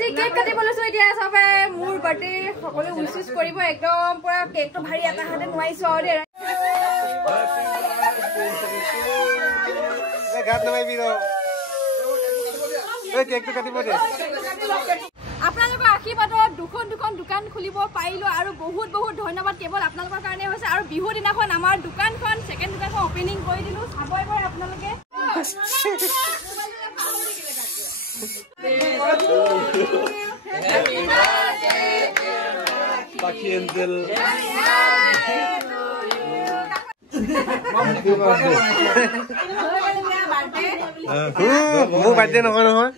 আজি কেক কাটিব লৈছো এতিয়া সবে মোৰ বাৰ্থডে সকলো উইশ কৰিব একদম পুৰা কেকটো ভাৰী এটা হাতে নোৱাইছো আৰু দে গাত নামাইবি ৰ এই কেকটো কাটিব দে আপোনালোকৰ আশীৰ্বাদত দুখন দোকান খুলিব পাৰিলো আৰু বহুত বহুত ধন্যবাদ কেৱল আপোনালোকৰ কাৰণে হৈছে আৰু বিহু দিনাখন আমাৰ দোকানখন সেকেন্ড দোকানখন ওপেনিং কৰি দিলো চাবই পাৰে আপোনালোকে Paki Angel. Mau birthday নহয় নহয়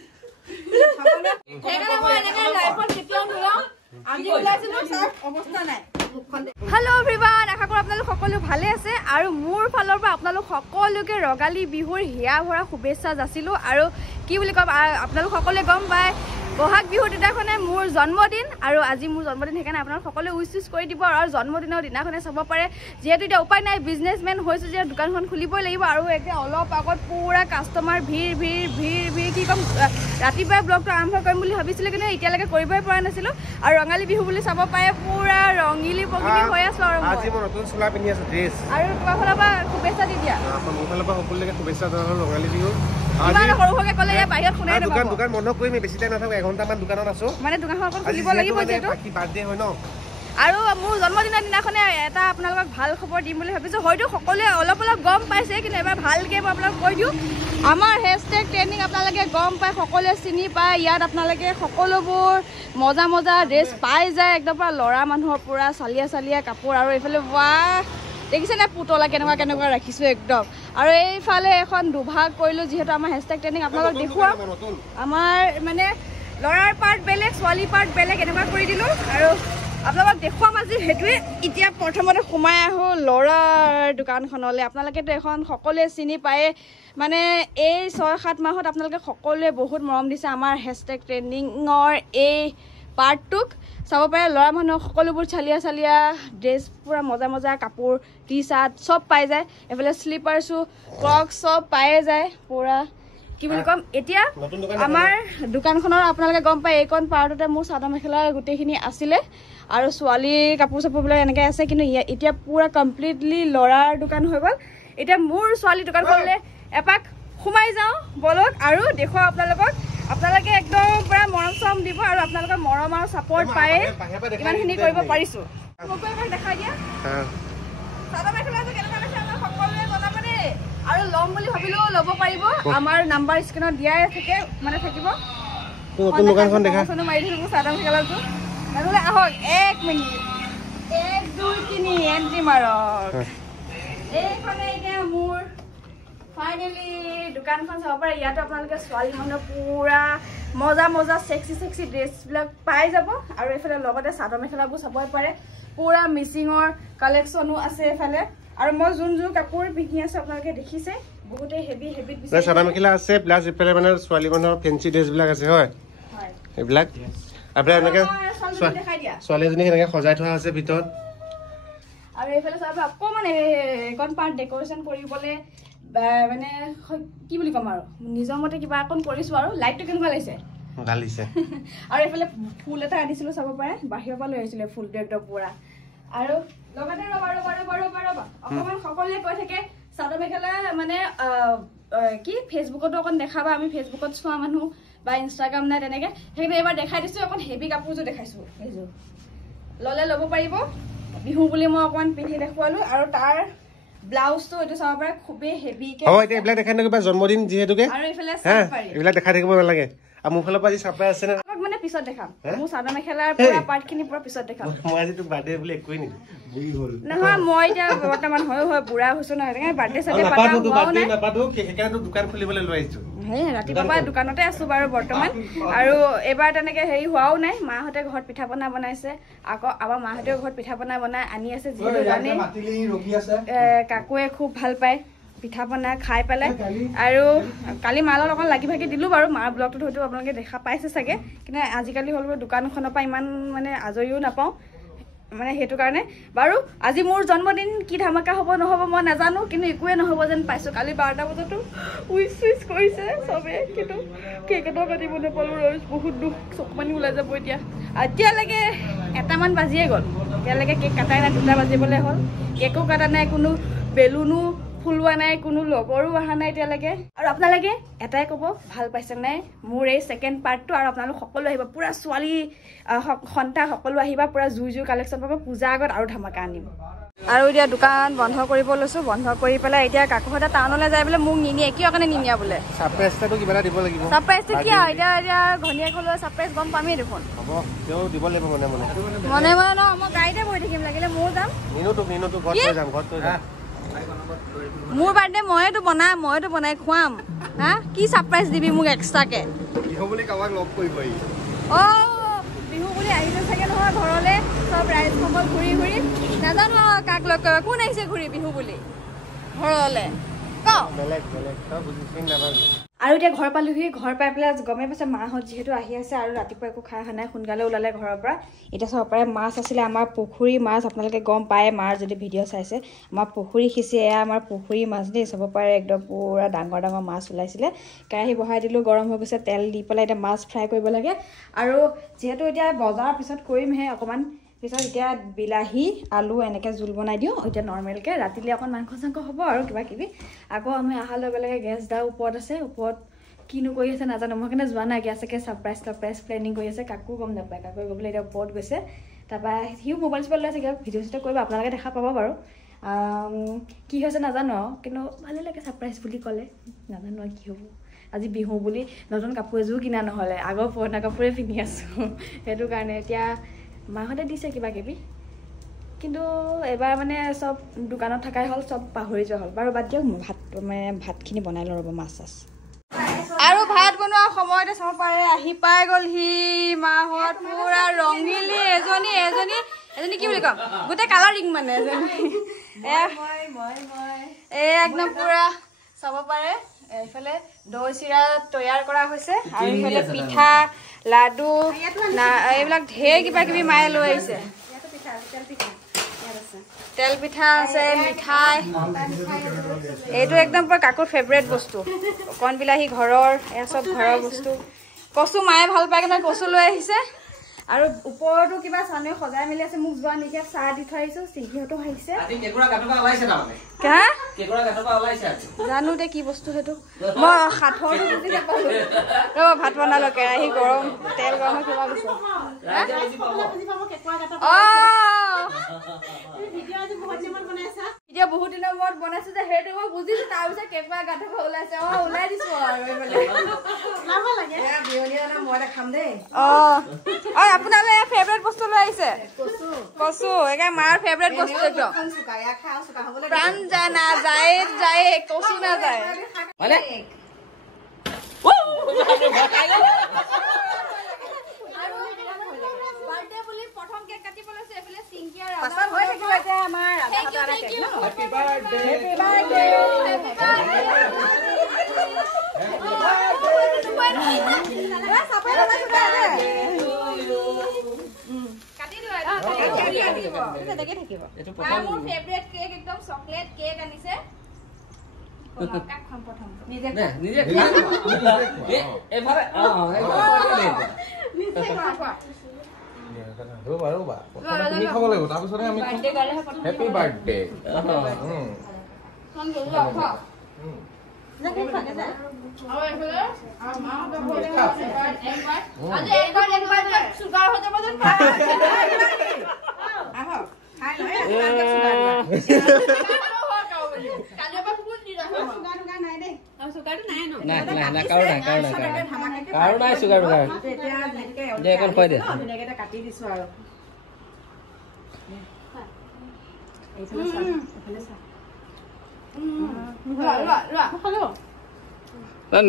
Hello everyone, আশা কৰো আপোনালোক সকলো ভালে আছে আৰু মোৰ ফালৰ পৰা আপোনালোক সকলোকে ৰগালী বিহুৰ হিয়া ভৰা শুভেচ্ছা যাচিলো আৰু কি বুলি কম আপোনালোক সকলোৱে গম পায় বহাগ বিহুৰ দিনাখনে মোৰ জন্মদিন আৰু আজি মোৰ জন্মদিন সেইকাৰণে আপোনালোক সকলোৱে উইশ কৰি দিব আৰু জন্মদিনৰ দিনাখনে চাব পাৰে যেহেতু এটা উপায় নাই বিজনেছমেন হৈছে যে দোকানখন খুলিবই লাগিব আৰু এতিয়া অলপ আগত পুৰা কাষ্টমাৰ ভিৰ কি কম ৰাতিপুৱা ব্লগটো আৰম্ভ কৰিম বুলি ভাবিছিলো কিন্তু এতিয়ালৈকে কৰিবই পৰা নাছিলো আৰু ৰঙালী বিহু বুলি চাব পাৰে পুৰা ৰঙিলি পগিলি হৈ আছে আৰু আজি মই নতুন চোলা পিন্ধি আছো ড্ৰেছ আৰু তোমাৰ ফালৰ পৰা শুভেচ্ছা দি দিয়া মোৰ ফালৰ পৰা সকলোকে শুভেচ্ছা জনালো ৰঙালী বিহু ইমান সৰুকে ক'লে বাহিৰত শুনাই নাপাব দোকান বন্ধ কৰিম বেছি টাইম নাথাকো এঘণ্টামান দোকানত আছো মানে দোকানখন খুলিব লাগিব যেটো বাকি বাৰ্থডে হয় ন আৰু মোৰ জন্মদিনৰ দিনাখনে এটা আপোনালোকক ভাল খবৰ দিম বুলি ভাবিছো হয়তো সকলোৱে অলপ গম পাইছে কিন্তু এবাৰ ভালকে মই আপোনালোকক কৈ দিওঁ আমাৰ হেশটেগ ট্ৰেন্ডিং আপোনালোকে গম পায় সকলোৱে চিনি পায় ইয়াত আপোনালোকে সকলোবোৰ মজা ড্ৰেছ পাই যায় একদম পুৰা ল'ৰা মানুহৰ পুৰা চালিয়া কাপোৰ আৰু এইফালে বাহ দেখিছে না পুতলা কেনেকুৱা ৰাখিছো একদম আৰু এইফালে এখন দুভাগ কৰিলো যিহেতু আমাৰ হেশটেগ ট্ৰেন্ডিং আপোনালোক দেখুৱা আমাৰ মানে ল'ৰাৰ পাৰ্ট বেলেগ ছোৱালী পাৰ্ট বেলেগ এনেকুৱা কৰি দিলো আৰু আপোনালোক দেখুৱাম আজি হেতুৱে এতিয়া প্ৰথমতে সোমাই আহো ল'ৰাৰ দোকানখনলৈ আপোনালোকেতো এখন সকলোৱে চিনি পায় মানে এই 6-7 মাহত আপোনালোকে সকলোৱে বহুত মৰম দিছে আমাৰ হেশটেগ ট্ৰেন্ডিঙৰ এই পাৰ্টটোক চাব পাৰে ল'ৰা মানুহ সকলোবোৰ চালিয়া ড্ৰেছ পুৰা মজা কাপোৰ টি চাৰ্ট চব পাই যায় এফালে স্লিপাৰ শ্বু ক্ৰক্স চব পাই যায় পুৰা কি বুলি কম এতিয়া আমাৰ দোকানখনৰ আপোনালোকে গম পায় এইকণ পাৰ্টতে মোৰ চাদৰ মেখেলা গোটেইখিনি আছিলে আৰু ছোৱালী কাপোৰ চাপোৰবিলাক এনেকৈ আছে কিন্তু এতিয়া পুৰা কমপ্লিটলি ল'ৰাৰ দোকান হৈ গ'ল এতিয়া মোৰ ছোৱালী দোকানখনলৈ এপাক সোমাই যাওঁ বলক আৰু দেখুৱাওঁ আপোনালোকে একদম পুৰা মৰম চৰম দিব আৰু আপোনালোকৰ মৰম আৰু ছাপোৰ্ট পায় ইমানখিনি কৰিব পাৰিছো মোকো এবাৰ দেখাই দিয়া চাদৰ মেখেলাটো কেনেকুৱা লাগিছে আমাৰ সকলোৱে জনাব দেই আৰু ল'ম বুলি ভাবিলেও ল'ব পাৰিব আমাৰ নাম্বাৰ স্ক্ৰীনত দিয়াই থাকে মানে থাকিব নতুন দোকানখন দেখা মাৰি দিলো চাদৰ মেখেলাটো নহ'লে আহক 1 মিনিট 1 2 3 এন্ট্ৰি মাৰক এইখনে এতিয়া মোৰ ফাইনেলি দোকানখন চাব পাৰে ইয়াতো আপোনালোকে ছোৱালী মানুহৰ পুৰা মজা সেক্সি ড্ৰেছবিলাক পাই যাব আৰু এইফালে লগতে চাদৰ মেখেলাবোৰ চাবই পাৰে পুৰা মিচিঙৰ কালেকশ্যনো আছে এইফালে আৰু মই যোন কাপোৰ পিন্ধি আছো আপোনালোকে দেখিছে বহুতে হেভি বিচাৰে চাদৰ মেখেলা আছে প্লাস ইফালে মানে ছোৱালী মানুহৰ ফেন্সি ড্ৰেছবিলাক আছে হয় এইবিলাক আপোনাৰ এনেকে ছোৱালীজনী এনেকে সজাই থোৱা আছে ভিতৰত আৰু এইফালে চাব অকমান এখন পাৰ্ট ডেকোৰেশ্যন কৰিবলৈ মানে কি বুলি কম আৰু নিজৰ মতে কিবা অকণ কৰিছো আৰু লাইটটো কেনেকুৱা লাগিছে ভাল লাগিছে আৰু এইফালে ফুল এটা আনিছিলো চাব পাৰে বাহিৰৰ পৰা লৈ আহিছিলে ফুলটো একদম পুৰা আৰু লগতে ৰবা অকমান সকলোৱে কৈ থাকে চাদৰ মেখেলা মানে কি ফেচবুকতো অকণ দেখাবা আমি ফেচবুকত চোৱা মানুহ বা ইনষ্টাগ্ৰাম নাই তেনেকে সেইকাৰণে এবাৰ দেখাই দিছো অকণ হেভি কাপোৰযোৰ দেখাইছো এইযোৰ ল'লে ল'ব পাৰিব বিহু বুলি মই অকমান পিন্ধি দেখুৱালো আৰু তাৰ ব্লাউজটো এটো চাব পাৰে খুবেই হেভি কে হয় এটা এইবিলাক দেখাই নকবা জন্মদিন যেহেতুকে আৰু এইফালে চাপ পাৰি এইবিলাক দেখাই থাকিব নালাগে আৰু মোৰ ফালৰ পৰা আজি চাপাই আছে না মানে পিছত দেখাম মোৰ চাদৰ মেখেলাৰ পুৰা পাৰ্টখিনি পুৰা পিছত দেখাম মই আজি তো বাৰ্থডে বুলি একোই নি বুই হ'ল নহয় মই এতিয়া বৰ্তমান হয় বুঢ়া হৈছো নহয় সেইকাৰণে বাৰ্থডে চাগে পাতা নাপাতো সেইকাৰণে দোকান খুলিবলৈ লৈ আহিছো ৰাতিপুৱা দোকানতে আছো বাৰু বৰ্তমান আৰু এবাৰ তেনেকে হেৰি হোৱাও নাই মাহঁতে ঘৰত পিঠা পনা বনাইছে আকৌ আমাৰ মাহঁতেও ঘৰত পিঠা পনা বনাই আনি আছে যিহেতু জানে কাকুৱে খুব ভাল পায় পিঠা পনা খাই পেলাই আৰু কালি মালৰ অকণ লাগি ভাগি দিলো বাৰু মাৰ ব্লগটোত হয়তো আপোনালোকে দেখা পাইছে চাগে কিন্তু আজিকালি হ'ল দোকানখনৰ পৰা ইমান মানে আজৰিও নাপাওঁ মানে সেইটো কাৰণে বাৰু আজি মোৰ জন্মদিন কি ধামাকা হ'ব নহ'ব মই নাজানো কিন্তু একোৱে নহ'ব যেন পাইছোঁ কালি 12টা বজাতো উইচ কৰিছে চবে কিন্তু কেক এটাও কাটিব নাপালোঁ বহুত দুখ চকুপানী ওলাই যাব এতিয়া এতিয়ালৈকে 1টামান বাজিয়ে গ'ল এতিয়ালৈকে কেক কাটাই নাই 2টা বাজিবলৈ হ'ল কেকো কাটা নাই কোনো বেলুনো ফুলোৱা নাই কোনো লগৰো অহা নাই এতিয়ালৈকে আৰু আপোনালোকে এটাই ক'ব ভাল পাইছে নাই মোৰ এই ছেকেণ্ড পাৰ্টটো আৰু আপোনালোক সকলো আহিব পুৰা ছোৱালী সন্তান সকলো আহিবা পুৰা জুই কালেকশ্যন পাব পূজা আগত আৰু ধামাকা আনিম আৰু এতিয়া দোকান বন্ধ কৰিব লৈছোঁ বন্ধ কৰি পেলাই এতিয়া কাকুহঁতে টাউনলৈ যায় বোলে মোক নিনিয়ে কিয় কাৰণে নিনিয়া বোলে ছাৰপ্ৰাইজটো কিবা এটা দিব লাগিব ছাৰপ্ৰাইজটো কি আৰু এতিয়া ঘনীয়েকলৈ ছাৰপ্ৰাইজ গম পামেই দেখোন হ'ব তেওঁ দিব লাগিব মনে ন মই গাড়ীতে বহি থাকিম লাগিলে ময়ো যাম নিনো ঘৰত থৈ যাম মোৰ বাৰ্থডে মইতো বনাই খুৱাম হা কি ছাৰপ্ৰাইজ দিবি মোক এক্সট্ৰাকে বিহু বুলি কাৰোবাক লগ কৰিব বিহু বুলি আহিছে চাগে নহয় ঘৰলৈ চব ৰাইজ সকল ঘূৰি নাজানো কাক লগ কৰিব কোন আহিছে ঘূৰি বিহু বুলি ঘৰলৈ আৰু এতিয়া ঘৰ পালোহি ঘৰ পাই পেলাই গমে পাইছে মাহঁত যিহেতু আহি আছে আৰু ৰাতিপুৱা একো খাই অহা নাই সোনকালে ওলালে ঘৰৰ পৰা এতিয়া চাব পাৰে মাছ আছিলে আমাৰ পুখুৰী মাছ আপোনালোকে গম পায় মাৰ যদি ভিডিঅ' চাইছে আমাৰ পুখুৰী সিঁচি এয়া আমাৰ পুখুৰী মাছ দেই চাব পাৰে একদম পুৰা ডাঙৰ মাছ ওলাইছিলে কেৰাহী বহাই দিলোঁ গৰম হৈ গৈছে তেল দি পেলাই এতিয়া মাছ ফ্ৰাই কৰিব লাগে আৰু যিহেতু এতিয়া বজাৰ পিছত কৰিমহে অকণমান পিছত এতিয়া বিলাহী আলু এনেকৈ জোল বনাই দিওঁ এতিয়া নৰ্মেলকৈ ৰাতিলৈ অকণ মাংস চাংস হ'ব আৰু কিবা কিবি আকৌ আমি অহাৰ লগে লগে গেছডাল ওপৰত আছে ওপৰত কিনো কৰি আছে নাজানো মই কাৰণে যোৱা নাই গেছকে ছাৰপ্ৰাইজ প্লেনিং কৰি আছে কাকো গম নাপায় কাকো গ'বলৈ এতিয়া ওপৰত গৈছে তাৰপৰা সিও মোবাইল চোবাইল লৈ আছে কিবা ভিডিঅ' চিডিঅ' কৰিব আপোনালোকে দেখা পাব বাৰু কি হৈছে নাজানো কিন্তু ভালেই লাগে ছাৰপ্ৰাইজ বুলি ক'লে নাজানো আৰু কি হ'ব আজি বিহু বুলি নতুন কাপোৰ এযোৰ কিনা নহ'লে আগৰ পুৰণা কাপোৰে পিন্ধি আছোঁ সেইটো কাৰণে এতিয়া মাহঁতে দিছে কিবা কিবি কিন্তু এবাৰ মানে চব দোকানত থকাই হ'ল চব পাহৰি যোৱা হ'ল বাৰু বাদ দিয়ক ভাতখিনি বনাই লওঁ ৰ'ব মাছ চাছ আৰু ভাত বনোৱা সময়তে চাব পাৰে আহি পাই গ'লহি মাহঁত পুৰা ৰঙিলি এজনী কি বুলি ক'ম গোটেই কালাৰিং মানে একদম পুৰা চাব পাৰে এইফালে দৈ চিৰা তৈয়াৰ কৰা হৈছে আৰু এইফালে পিঠা লাডু এইবিলাক ঢেৰ কিবা কিবি মায়ে লৈ আহিছে তেল পিঠা আছে মিঠাই এইটো একদম পুৰা কাকুৰ ফেভৰেট বস্তু কণ বিলাহী ঘৰৰ এয়া চব ঘৰৰ বস্তু কচু মায়ে ভাল পায় কিন্তু কচু লৈ আহিছে আৰু ওপৰতো কিবা চানুৱে সজাই মেলি আছে মোক যোৱা নিশা চাহ দি থৈ আহিছো চিংহিহঁতো আহিছে জানো দে কি বস্তু সেইটো মই সাঁথৰটো বুজি নাপালো ৰ'ব ভাত বনালো কেৰাহী গৰম তেল গৰম হৈ কিবা গৈছে ভিডিঅ' বহুত দিনৰ মূৰত বনাইছো যে সেইটো মই বুজিছো তাৰপিছত কেকুৱা গাঁঠৰ ওলাইছে ওলাই দিছো আৰু খাম দেই আপোনালে ফেভৰেট বস্তু লৈ আহিছে কচু একে মাৰ ফেভৰেট বস্তু একদম প্ৰাণ যায় না যায় কচু না যায় প্ৰথম কেক কাটিব লৈছে এইফালে চিংকিয়া পাছত হৈ থাকিব এতিয়া আমাৰ ৰাধাহাতাৰা কেক ন হেপি বাৰ্থডে মোৰ ফেভৰেট কেক একদম চকলেট কেক আনিছে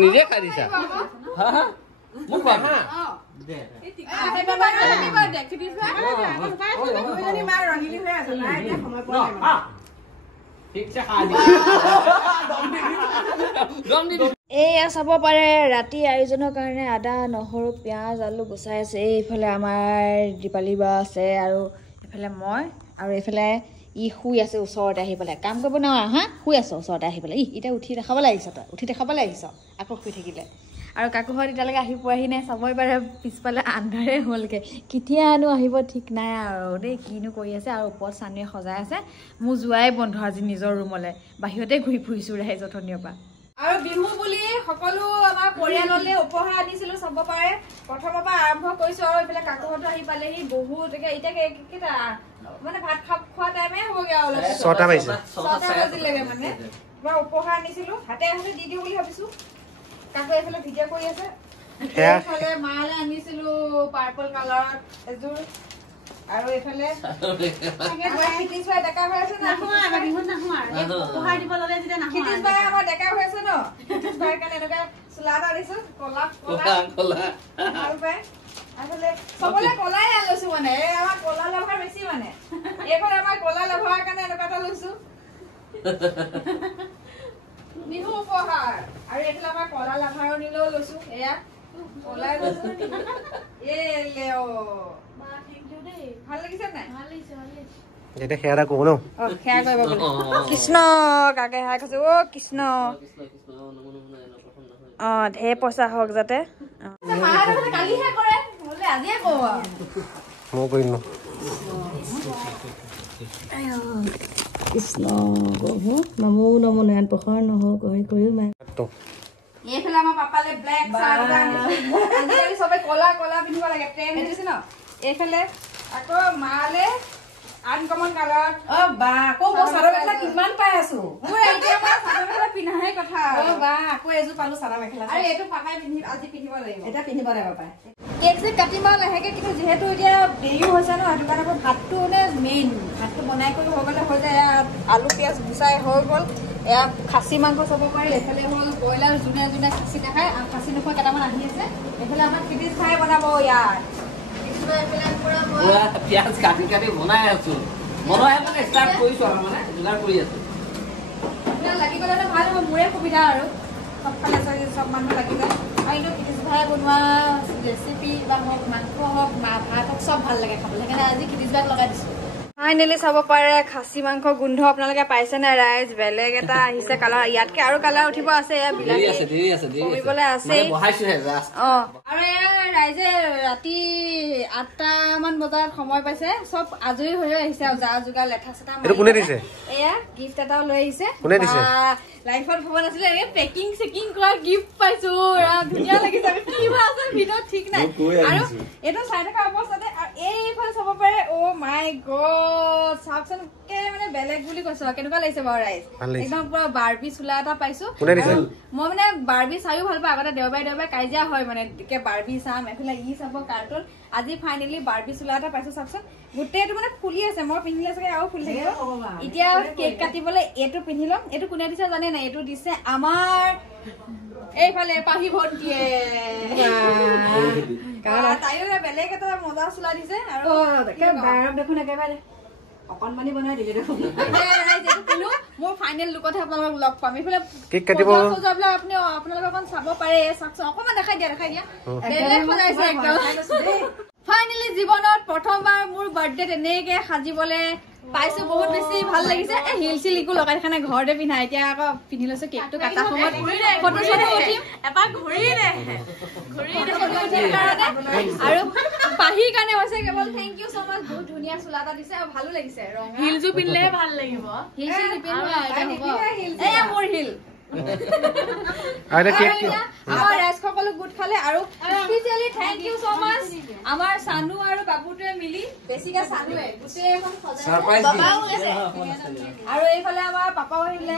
নিজে খাই দিছা এয়া চাব পাৰে ৰাতি আয়োজনৰ কাৰণে আদা নহৰু পিঁয়াজ আলু গুচাই আছে এইফালে আমাৰ দীপালী বা আছে আৰু এফালে মই আৰু এফালে ই শুই আছে ওচৰতে আহি পেলাই কাম কৰিব নোৱাৰা হা শুই আছো ওচৰতে আহি পেলাই এতিয়া উঠি দেখাবলৈ আহিছ তই উঠি দেখাবলৈ আহিছ আকৌ শুই থাকিলে আৰু কাকুহঁত এতিয়ালৈকে আহি পোৱাহি নাই চাবই পাৰে পিছফালে আন্ধাৰে হ'লগৈ কেতিয়ানো আহিব ঠিক নাই আৰু দেই কিনো কৰি আছে আৰু ওপৰত চানুৱে সজাই আছে মোৰ যোৱাই বন্ধ আজি নিজৰ ৰুমলৈ বাহিৰতে ঘূৰি ফুৰিছোঁ ৰাইজ অথনিৰ পৰা আৰু বিহু বুলি সকলো আমাৰ পৰিয়াললৈ উপহাৰ আনিছিলোঁ চাব পাৰে প্ৰথমৰ পৰা আৰম্ভ কৰিছোঁ আৰু এইফালে কাকুহঁতো আহি পালেহি বহুত এতিয়া কেইটা মানে ভাত খোৱা টাইমে হ'বগৈ আৰু 6টা বাজিছে 6টা বাজিলেগৈ মানে কিবা উপহাৰ আনিছিলোঁ হাতে হাতে দি দিওঁ বুলি ভাবিছোঁ কাকু এইফালে ভিডিঅ' কৰি আছে এইফালে মালে আনিছিলোঁ পাৰ্পল কালাৰত এযোৰ আৰু এইফালে খিতিজ বাই ডেকা হৈ আছে খিতিজ বাই আমাৰ ডেকা হৈ আছে ন খিতিজ বাইৰ কাৰণে এনেকুৱা চোলা এটা দিছোঁ কলা ভাল পায় আসলে সবলে কলাই আলৈছো মানে আমাৰ কলা লভাৰ বেছি মানে এইখন আমাৰ কলা লভাৰ কাৰণে এনেকুৱা এটা লৈছো বিহু উপহাৰ আৰু এইফালে আমাৰ কলা লভাৰৰ নিলেও লৈছো এয়া কলাই লৈছো এ লেও মা থ্যাংক ইউ দেই ভাল লাগিছে নাই ভাল লাগিছে যেটা খেয়ারা কো ন ও খেয়া কইব বলে কৃষ্ণ কাকে হাই কৈছে ও কৃষ্ণ ধে পইচা হক যাতে মাহারে কালি হে কৰে বলে আজিয়ে কও মো কই ন কৃষ্ণ গো নমো নমো নয়ন পখৰ নহ কই মা তো এইফালে আমাৰ পাপালে ব্ল্যাক শার্ট আজিকালি সবে কলা কলা পিন্ধিব লাগে ট্রেন্ড হৈছে ন এইফালে আকৌ মালে আনকমন কালার ও বা কো মো সারা মেখলা কিমান পাই আছো মই এতিয়া মই সারা মেখলা পিন্ধাহে কথা ও বা আকৌ এজু পালো সারা মেখলা আৰু এটো পাপাই পিন্ধি আজি পিন্ধিব লাগিব এটা পিন্ধিব লাগিব পাপাই কেক যে কাটিব লাহেকে কিন্তু যেহেতু এতিয়া দেৰি হৈছে ন সেইটো কাৰণে ভাতটো নে মেইন ভাতটো বনাই কৰি হৈ গলে হৈ যায় আলু পিয়াজ গুছাই হৈ গল এয়া খাচী মাংস চাব পাৰি এফালে হ'ল ব্ৰইলাৰ জুনে জুনে খাচী নাখায় আৰু খাচী নোখোৱা কেইটামান আহি আছে এফালে আমাৰ খিতিজ খাই বনাব ইয়াৰ পিয়াজ কাটি কাটি বনাই আছো বনাই মানে স্টাৰ্ট কৰিছো আৰু মানে যোগাৰ কৰি আছো লাগি গ'লে ভাল হ'ব মোৰে সুবিধা আৰু সবফালে সব মানুহ লাগি যায় আৰু এইটো খিতিজ ভাই বনোৱা ৰেচিপি বা হওক মাংস হওক ভাত হওক সব ভাল লাগে খাবলৈ সেইকাৰণে আজি খিতিজ ভাইক লগাই দিছোঁ ফাইনেলি চাব পাৰে খাচী মাংস গোন্ধ আপোনালোকে পাইছে নে ৰাইজ বেলেগ এটা আহিছে কালাৰ ইয়াতকে আৰু কালাৰ উঠিব আছে এয়া বিলাহী কৰিবলে আছে আৰু এয়া ৰাইজে ৰাতি 8টা মান বজাত সময় পাইছে সব আজৰি হৈ আহিছে আৰু যা যোগাৰ লেঠা চেটা এয়া গিফ্ট এটাও লৈ আহিছে লাইফত ভবা নাছিলে এই পেকিং চেকিং কৰা গিফ্ট পাইছো ধুনীয়া লাগিছে কি আছে ভিডিঅ' ঠিক নাই আৰু এইটো চাই থকা অৱস্থাতে এইফালে চাব পাৰে অ মাই গড চাওকচোন মানে বেলেগ বুলি কৈছো কেনেকুৱা লাগিছে বাৰু ৰাইজ একদম পুৰা বাৰ্বি চোলা এটা পাইছো মই মানে বাৰ্বি চাইও ভাল পাওঁ আগতে দেওবাৰে কাজিয়া হয় মানে বাৰ্বি চাম এফালে ই চাব কাৰ্টুন আজি ফাইনেলি বাৰ্বি চোলা এটা পাইছো চাওকচোন গোটেইটো মানে ফুলি আছে মই পিন্ধিলে চাগে আৰু ফুলি থাকিব এতিয়া কেক কাটিবলৈ এইটো পিন্ধি ল'ম এইটো কোনে দিছে জানে নাই এইটো দিছে আমাৰ এইফালে পাহি ভণ্টিয়ে তাইও বেলেগ এটা মজা চোলা দিছে আৰু দেখোন একেবাৰে অকণমানি বনাই দিলে দেখোন মোৰ ফাইনেল লুকতহে আপোনালোকক লগ পাম এইফালে কেক কাটিব আপুনি আপোনালোকে অকণ চাব পাৰে চাওকচোন অকণমান দেখাই দিয়া বেলেগ সজাইছে একদম ফাইনেলি জীৱনত প্ৰথমবাৰ মোৰ বাৰ্থডে তেনেকে সাজিবলৈ পাইছো বহুত বেছি ভাল লাগিছে হিল চিল ইকো লগাই দেখা নাই ঘৰতে পিন্ধা এতিয়া আকৌ পিন্ধি লৈছো কেকটো কাটা সময়ত ফটো চটো উঠিম এপাক ঘূৰি আৰু পাহিৰ কাৰণে হৈছে কেৱল থেংক ইউ চ' মাছ বহুত ধুনীয়া চোলা এটা দিছে আৰু ভালো লাগিছে হিলজো পিন্ধিলেহে ভাল লাগিব হিল চিল নিপিন্ধো এয়া মোৰ হিল আমাৰ ৰাইজ সকলো গোট খালে আৰু স্পেচিয়েলি থেংক ইউ চ' মাছ আমাৰ চানু আৰু বাবুটোৱে মিলি বেছিকে চানুৱে গোটেই এখন আৰু এইফালে আমাৰ পাপাও আহিলে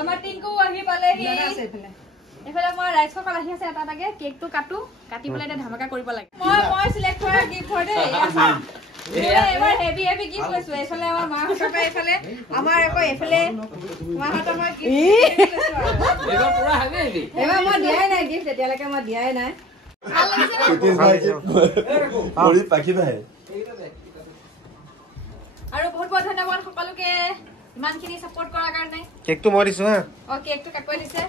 আমাৰ টিংকু আহি পালেহি এইফালে মই ৰাইজ সকল আহি আছে এটা এটাকে কেকটো কাটি পেলাই এতিয়া ধামাকা কৰিব লাগে মই চিলেক্ট কৰা গিফ্ট হয় দেই এবাৰ হেভি হেভি গিফ্ট লৈছো এইফালে আমাৰ মাহঁতৰ পৰা এইফালে আমাৰ আকৌ এইফালে মাহঁতৰ মই এবাৰ মই দিয়াই নাই গিফ্ট এতিয়ালৈকে মই দিয়াই নাই আৰু বহুত বহুত ধন্যবাদ সকলোকে ইমানখিনি সাপোৰ্ট কৰাৰ কাৰণে কেকটো মই দিছো হা কেকটো কাকৈ দিছে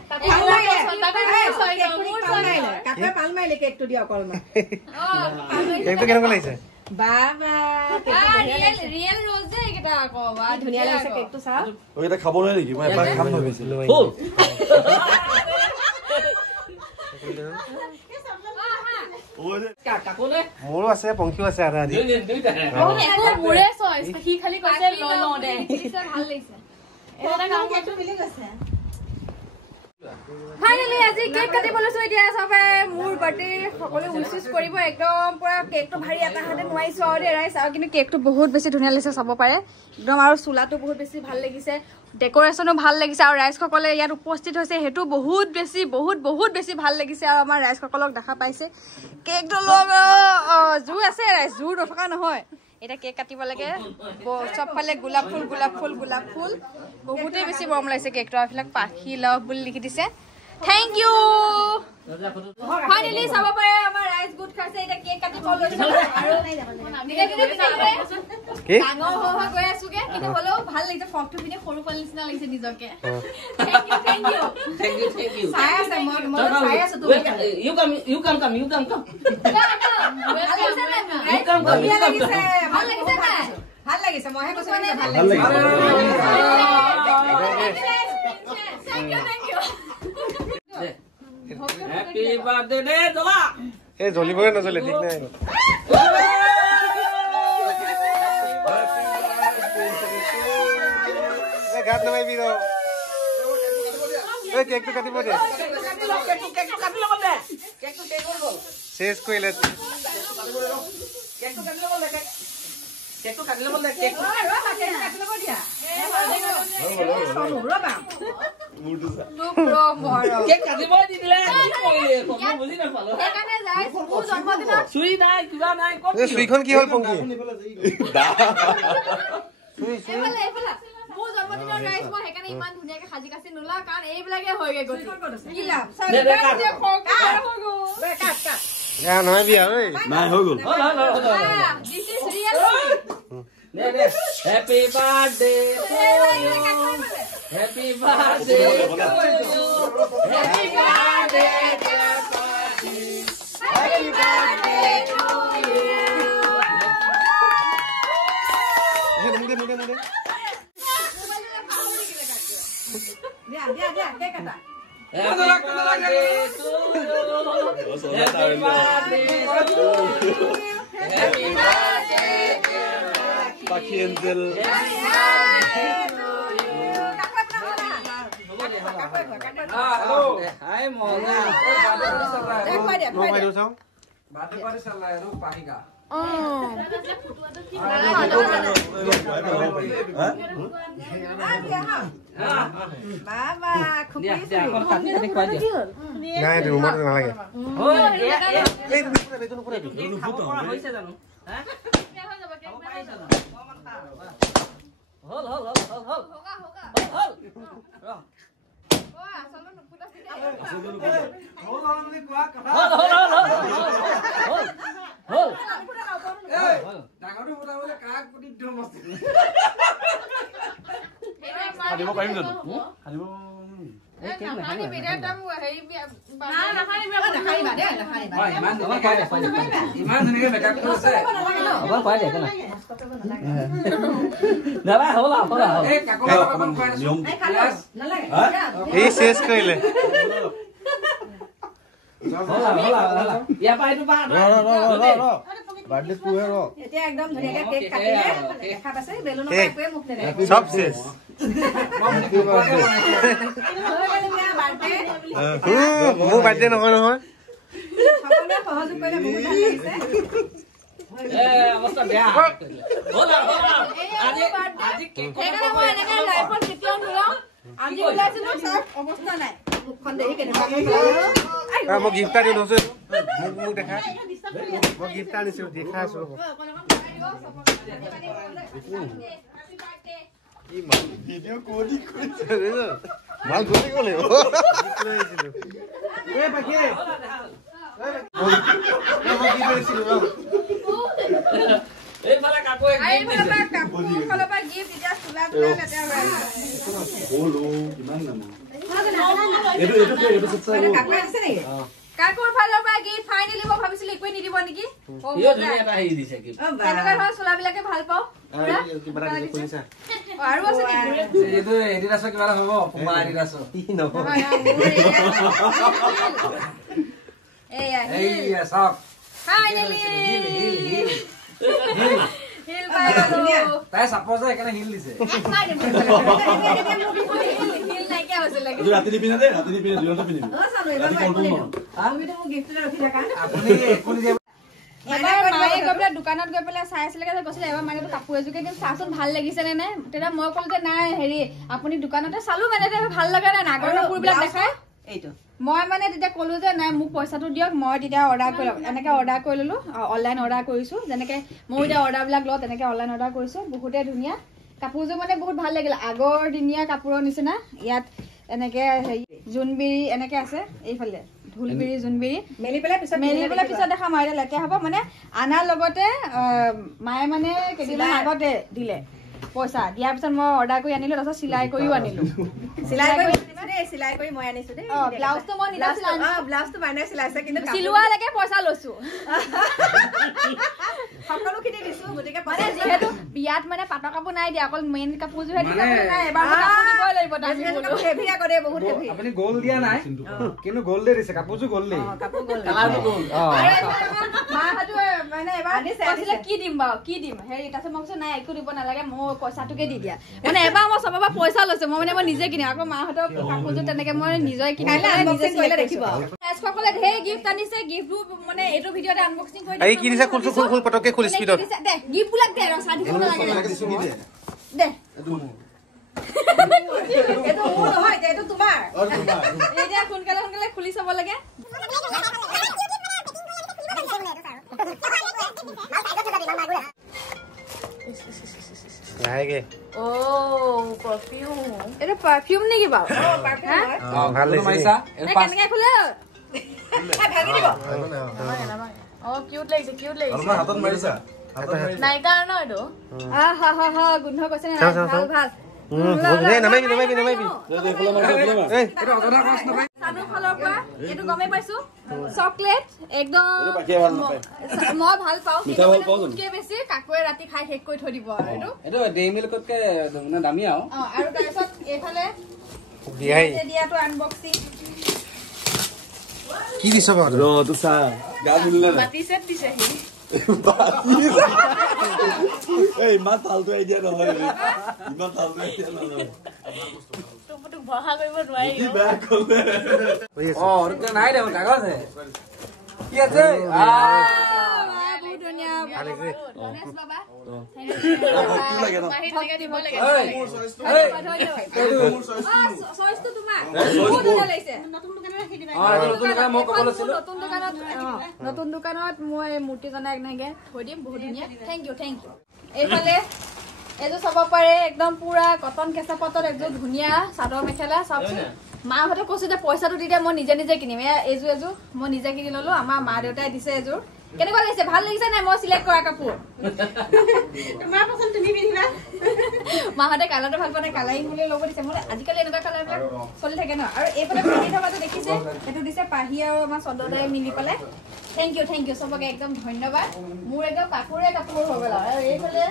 কেকটো কেনেকুৱা লাগিছে বাবা ৰিয়েল ৰ'জ যে এইকেইটা আকৌ বা ধুনীয়া লাগিছে কেকটো চাও ওইটা খাব নোৱাৰি নেকি মই এবাৰ খাম ভাবিছিলো মোৰো আছে পংখিও আছে আধা আধি মোৰে চইচ সি খালি কৈছে লৈ লওঁ দে ভাল লাগিছে এটা কাম কৰিছো মিলি গৈছে ফাইনালি আজি কেক কাটিব লৈছো এতিয়া সবে মোৰ বাৰ্থডে সকলো উইশ কৰিব একদম পুৰা কেকটো ভাৰী এটা হাতে নোৱাৰিছো আৰু ৰাইছ আৰু কিন্তু কেকটো বহুত বেছি ধুনীয়া লাগিছে চাব পাৰে একদম আৰু চুলাটো বহুত বেছি ভাল লাগিছে ডেকোৰেশ্যনো ভাল লাগিছে আৰু ৰাইজসকলে ইয়াত উপস্থিত হৈছে হেতু বহুত বেছি ভাল লাগিছে আৰু আমাৰ ৰাইজসকলক দেখা পাইছে কেকটো লগ জুই আছে ৰাইজ জুই নথকা নহয় এটা কেক কাটিব লাগে সবফালে গোলাপ ফুল বহুতে বেছি মৰম লাগিছে কেকটো আফিলাক পাখি লাভ বুলি লিখি দিছে থ্যাংক ইউ ফাইনালি চাব পাৰে আমাৰ ৰাইজ গুড খাইছে এটা কেক কাটিব লৈছে আৰু কি ডাঙৰ হৈ গৈ আছোগে কিন্তু হলেও ভাল লাগিছে ফটো পিনে সৰু পাল নিচিনা লাগিছে নিজকে থ্যাংক ইউ চাই আছে মই চাই আছো তুমি you come ভাল লাগিছে মইহে কৈছো ভাল লাগিছে thank you Happy birthday Jola এই জ্বলিবই নজ্বলে ঠিক নাই গাত নামাইবি ৰ এই কেকটো কাটিব দে শেষ কৰিলে কেকটো কাটি ল'ব লাগে কেক কাটিব দি দিলে বুজি নাপালো চুই নাই কিবা নাই চুইখন কি হ'ল পংকি মোৰ জন্মদিনৰ ৰাইজ মই সেইকাৰণে ইমান ধুনীয়াকে সাজি কাচি নোলা কাৰণ এইবিলাকে হয়গে গতি কি লাভ নহয় বিয়া ঐ নাই হৈ গ'ল this is real happy birthday happy birthday happy birthday happy birthday to you দিয়া কেক কাটা Happy birthday to you. Happy birthday to you. Happy birthday dear Paki Angel. Happy birthday to you. Hello. Hi Mona. Mobile চাও Birthday party चल रहा है रो पानी का বাবা খুব নাই ৰুমত নালাগে এই তুমি পুৰা বেতন পুৰা হৈছে জানো হা হল খালিব পাৰিম জানো খালিব এই শেষ কৰিলে বাৰ্থডে টু হে ৰ এতিয়া একদম ধুনীয়াকে কেক কাটিলে দেখা পাইছে বেলুনৰ একোৱে মুখ নেৰে সব শেষ মোৰ বাৰ্থডে নহয় নহয় সকলোৱে সহযোগ কৰিলে বহুত ভাল লাগিছে অৱস্থা বেয়া আজি সেইকাৰণে মই এনেকৈ লাইফত কেতিয়াও নোলাওঁ আজি ওলাইছিলো চব অৱস্থা নাই মুখখন দেখি কেনেকুৱা মই গিফ্ট দিওঁ নচোন মোক দেখা মই গিফ্ট আনিছো দেখা আছো ভিডিঅ' কোডি কৰিছে ভাল গলি গলে এইফালে কাকো এক কাকোৰ ফালৰ পৰা গিফ্ট ফাইনেলি মই ভাবিছিলো একোৱে নিদিব নেকি ইও ধুনীয়া এটা হেৰি দিছে কি এনেকুৱা ধৰণৰ চোলাবিলাকে ভাল পাওঁ কিবা এটা দিছে খুলিছা আৰু আছে নেকি এইটো এডিডাছৰ কিবা এটা হ'ব পুমা এডিডাছৰ কি নহয় এয়া এই চাওক ফাইনালি হিল পাই গলো তাই চাপৰ যে একানে হিল দিছে হিল নাইকিয়া হৈছিলে ৰাতি নিপিনে দে ৰাতি নিপিনে দিনতে পিন্ধিবি ৰাতি কণ্ট্ৰল নৰ আপুনি একো নিদিয়ে এবাৰ মায়ে গৈ পেলাই দোকানত গৈ পেলাই চাই আছিলে কৈছিলে এবাৰ মায়ে কাপোৰ এযোৰকে দিম চাচোন ভাল লাগিছে নে নাই তেতিয়া মই ক'লো যে নাই হেৰি আপুনি দোকানতে চালো মানে ভাল লগা নাই আগৰ কাপোৰবিলাক দেখাই এইটো মই মানে তেতিয়া ক'লো যে নাই মোক পইচাটো দিয়ক মই তেতিয়া অৰ্ডাৰ কৰি ল'ম এনেকৈ অৰ্ডাৰ কৰি ল'লোঁ অনলাইন অৰ্ডাৰ কৰিছোঁ যেনেকৈ মই এতিয়া অৰ্ডাৰবিলাক লওঁ তেনেকৈ অনলাইন অৰ্ডাৰ কৰিছোঁ বহুতে ধুনীয়া কাপোৰযোৰ মানে বহুত ভাল লাগিলে আগৰ দিনীয়া কাপোৰৰ নিচিনা ইয়াত এনেকৈ হেৰি জোনবিৰি এনেকৈ আছে এইফালে ঢোলবিৰি জোনবিৰি মেলি পেলাই পিছত দেখাম আৰু এতিয়া লেতেৰা হ'ব মানে আনাৰ লগতে মায়ে মানে কেইদিনমান আগতে দিলে পইচা দিয়াৰ পিছত মই অৰ্ডাৰ কৰি আনিলোঁ তাৰপিছত চিলাই কৰিও আনিলোঁ চিলাই কৰি মই আনিছো দেই ব্লাউজটো মই নিজে চিলাই ব্লাউজটো বাইনাই চিলাইছে কিন্তু চিলোৱালৈকে পইচা লৈছোঁ সকলোখিনি দিছো গতিকে মানে যিহেতু বিয়াত মানে পাটৰ কাপোৰ নাই দিয়া অকল মেইন কাপোৰযোৰহে দিছে নাই এবাৰ কাপোৰ দিবই লাগিব তাক হেভি আগতে বহুত হেভি আপুনি গোল দিয়া নাই কিন্তু গোল দিয়ে দিছে কাপোৰযোৰ গোল দেই কাপোৰ গ'ল কালাৰটো গ'ল মাহঁতো মানে এবাৰ কৈছিলে কি দিম বাৰু কি দিম হেৰি তাৰপিছত মই কৈছো নাই একো দিব নালাগে মোৰ পইচাটোকে দি দিয়া মানে এবাৰ মই চবৰ পৰা পইচা লৈছো মই নিজে কিনিম আকৌ মাহঁতৰ কাপোৰযোৰ তেনেকে মই নিজে কিনিলে নিজে চিলাই দেখিব সকলে ঢেৰ গিফ্ট আনিছে গিফ্টবোৰ মানে এইটো ভিডিঅ'তে আনবক্সিং কৰি এই কি দিছে খুল পটকে খুল স্পিডত দে গিফ্টবিলাক দে ৰচা দিব নালাগে দে এইটো মোৰ নহয় এইটো তোমাৰ এতিয়া সোনকালে খুলি চাব লাগে লাহেকে ও পারফিউম এটা পারফিউম নেকি বাও ভাল লাগিছে মাইছা কেনেকে খুলে ভাগি দিব ও কিউট লাগিছে অলপমান হাতত মাৰিছা নাইকা ন এটো হা গুন্ধ কৈছে না ভাল ভাল নামাইবি এটা অজনা কষ্ট নাপায় সানু ফলৰ পৰা এটো গমে পাইছো চকলেট একদম মই ভাল পাওঁ কি বেছি কাকুৱে ৰাতি খাই শেষ কৰি থৈ দিব আৰু এটো ডেই মিল্কতকে মানে দামী আৰু আৰু তাৰপিছত এইফালে দিয়াই দিয়াটো আনবক্সিং কি দিছ বাৰু ৰ তো চা গা ধুলিলে না বাতি সেট দিছে হি এই ইমান ফালতু আইডিয়া নহয় ইমান ফালতু আইডিয়া নহয় টুপুটুক ভহা কৰিব নোৱাৰি কি বেয়া ক'লে অ ওটা নাই দেখোন কাগজ হে কি আছে বহুত ধুনীয়া ভাল লাগিছে গণেশ বাবা কি লাগে ন বাহিৰলৈকে দিব লাগে মোৰ চইচটো তোমাৰ বহুত ধুনীয়া লাগিছে নতুন দোকানত ৰাখি দিবা নতুন দোকানত মই মূৰ্তি জনা এনেকে থৈ দিম বহুত ধুনীয়া থেংক ইউ এইফালে এইযোৰ চাব পাৰে একদম পুৰা কটন কেঁচা পাটৰ একযোৰ ধুনীয়া চাদৰ মেখেলা চাওকচোন মাহঁতে কৈছো যে পইচাটো দি দিয়ে মই নিজে কিনিম এইযোৰ মই নিজে কিনি ললো আমাৰ মা দেউতাই দিছে এযোৰ কেনেকুৱা লাগিছে ভাল লাগিছে নাই মই চিলেক্ট কৰা কাপোৰ তোমাৰ পছন্দ তুমি পিন্ধিবা মাহঁতে কালাৰটো ভাল পোৱা নাই কালাৰিং বুলি ল'ব দিছে মই আজিকালি এনেকুৱা কালাৰবিলাক চলি থাকে ন আৰু এইফালে পিন্ধি থকাটো দেখিছে সেইটো দিছে পাহি আৰু আমাৰ চদদাই মিলি পেলাই থেংক ইউ চবকে একদম ধন্যবাদ মোৰ একদম কাপোৰ হৈ গ'ল আৰু এইফালে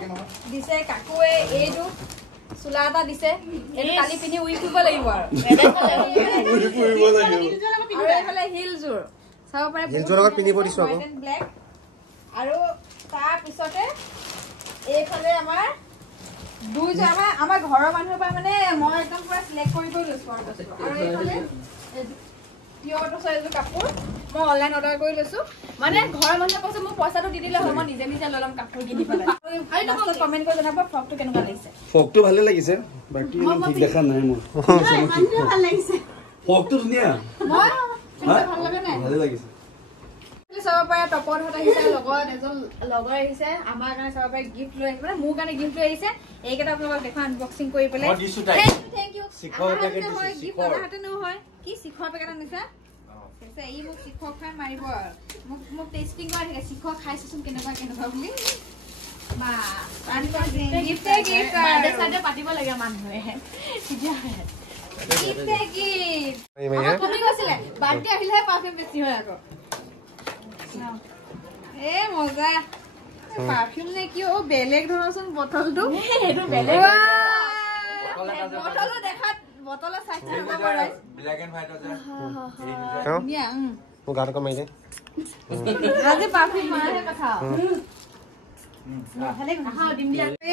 দিছে কাকুৱে এইটো চোলা এটা দিছে এইটো কালি পিন্ধি উৰি ফুৰিব লাগিব আৰু এইফালে হিলযোৰ চাব পাৰে হিলযোৰ লগত পিন্ধিব দিছো আকৌ ব্লেক আৰু তাৰ পিছতে এইফালে আমাৰ দুইযোৰ আমাৰ ঘৰৰ মানুহৰ পৰা মানে মই একদম পুৰা চিলেক্ট কৰি লৈছো আৰু এইফালে পিয়ৰ টচৰ এযোৰ কাপোৰ মই অনলাইন অৰ্ডাৰ কৰি লৈছো মানে ঘৰৰ মানুহে কৈছে মোক পইচাটো দি দিলে হয় মই নিজে লৈ ল'ম কাপোৰ কিনি পেলাই আৰু কমেণ্ট কৰি জনাব ফ্ৰকটো কেনেকুৱা লাগিছে ফকটো ভালে লাগিছে বাকি ঠিক দেখা নাই মোৰ ভাল লাগিছে ফকটো ধুনীয়া মই ভাল লগা নাই ভালে লাগিছে চাব পাৰে টপৰ হত আহিছে লগত এজন লগৰ আহিছে আমাৰ কাৰণে চাব পাৰে গিফ্ট লৈ আহিছে মানে মোৰ কাৰণে গিফ্ট লৈ আহিছে এইকেইটা আপোনালোকক দেখুৱা আনবক্সিং কৰি পেলাই থেংক ইউ শিখৰ পেকেট দিছে শিখৰ হাতে নহয় কি শিখৰ পেকেট আনিছে ই মোক শিখৰ খাই মাৰিব আৰু মোক টেষ্টিং কৰি থাকে শিখৰ খাইছোচোন কেনেকুৱা বুলি বা আনবক্সিং গিফ্ট বাৰ্থডে পাতিব লাগে মানুহে গিফ্ট কমি গৈছিলে বাৰ্থডে আহিলেহে পাৰফিউম বেছি হয় আকৌ এ মজা পাৰফিউম নে কি অ বেলেগ ধৰণচোন বটলটো এইটো বেলেগ বটলো দেখাত বটলৰ চাইজ নকৰাই ব্ল্যাক এন্ড হোয়াইট আছে ধুনীয়া মোৰ গাটো কমাই দে আজি পাৰফিউম মাৰাহে কথা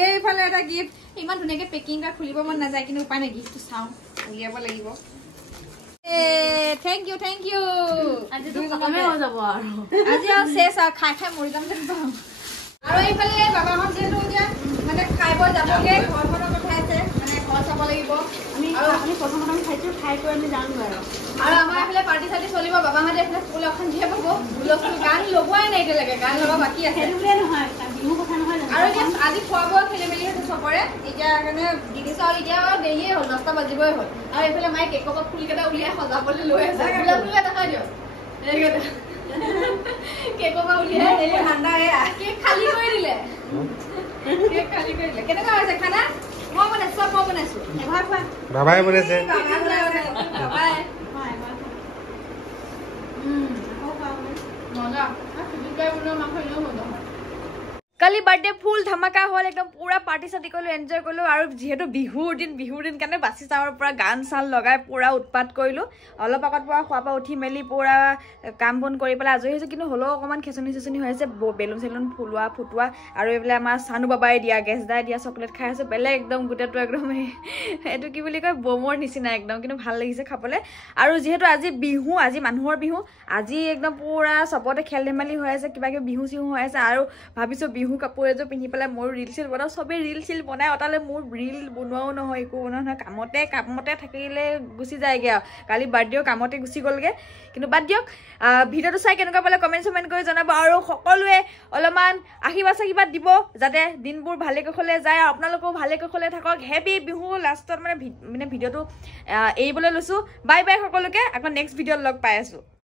এইফালে এটা গিফ্ট ইমান ধুনীয়াকে পেকিং এটা খুলিব মন নাযায় কিন্তু উপায় নাই গিফ্টটো চাওঁ উলিয়াব লাগিব থেংক ইউ আজি তো খতমে হৈ যাব আৰু আজি আৰু শেষ আৰু খাই খাই মৰি যাম যেন পাওঁ আৰু এইফালে বাবাহঁত যিহেতু এতিয়া মানে খাই বৈ যাবগে ঘৰখনৰ কথা আছে মানে ঘৰ চাব লাগিব আমি প্ৰথম খাইছো খাই কৰি আমি যামগৈ আৰু আমাৰ এইফালে পাৰ্টি চাৰ্টি চলিব বাবাহঁতে এইফালে ফুল অশান্তিহে পাব হুলস্থুল গান লগোৱাই নাই এতিয়ালৈকে গান লগোৱা বাকী আছে সেইটো বুলিয়ে নহয় বিহু কথা নহয় আৰু এতিয়া আজি খোৱা বোৱা খেলি মেলি হৈছে চবৰে এতিয়া কাৰণে দিদিছো আৰু এতিয়া দেৰিয়ে হ'ল 10টা বাজিবই হ'ল আৰু এইফালে মায়ে কেকৰ ফুলকেইটা উলিয়াই সজাবলৈ লৈ আছে ফুলকেইটা দেখাই দিয়ক কেকৰ উলিয়াই ঠাণ্ডা কেক খালী কৰি দিলে কেনেকুৱা হৈছে খানা মই বনাইছো এবাৰ খোৱা বাবাই বনাইছে কালি বাৰ্থডে ফুল ধামাকা হ'ল একদম পুৰা পাৰ্টি চাৰ্টি কৰিলো এনজয় কৰিলো আৰু যিহেতু বিহুৰ দিন কাৰণে বাচি চাউৰ পৰা গান চান লগাই পুৰা উৎপাত কৰিলো অলপ আগত পৰা খোৱাৰ পৰা উঠি মেলি পুৰা কাম বন কৰি পেলাই আজৰি হৈছে কিন্তু হ'লেও অকণমান খেচনি হৈ আছে বেলুন চেলুন ফুটোৱা আৰু এইফালে আমাৰ চানু বাবাই দিয়া গেছদাই দিয়া চকলেট খাই আছে বেলেগ একদম গোটেইটো একদম এইটো কি বুলি কয় বমৰ নিচিনা একদম কিন্তু ভাল লাগিছে খাবলৈ আৰু যিহেতু আজি বিহু আজি মানুহৰ বিহু আজি একদম পুৰা চবতে খেল ধেমালি হৈ আছে কিবা কিবি বিহু চিহু হৈ আছে আৰু ভাবিছোঁ বিহু কাপোৰ এযোৰ পিন্ধি পেলাই মোৰ ৰিল চিল বনাওঁ চবেই ৰিল চিল বনাই অতালে মোৰ ৰিল বনোৱাও নহয় একো বনোৱা নহয় কামতে থাকিলে গুচি যায়গৈ আৰু কালি বাৰ্থডেও কামতে গুচি গ'লগৈ কিন্তু বাদ দিয়ক ভিডিঅ'টো চাই কেনেকুৱা পালে কমেণ্ট কৰি জনাব আৰু সকলোৱে অলপমান আশীৰ্বাদ দিব যাতে দিনবোৰ ভালে কুশলে যায় আৰু আপোনালোকেও ভালে কুশলে থাকক হেপী বিহু লাষ্টত মানে ভিডিঅ'টো এৰিবলৈ লৈছোঁ বাই সকলোকে আকৌ নেক্সট ভিডিঅ'ত লগ পাই আছোঁ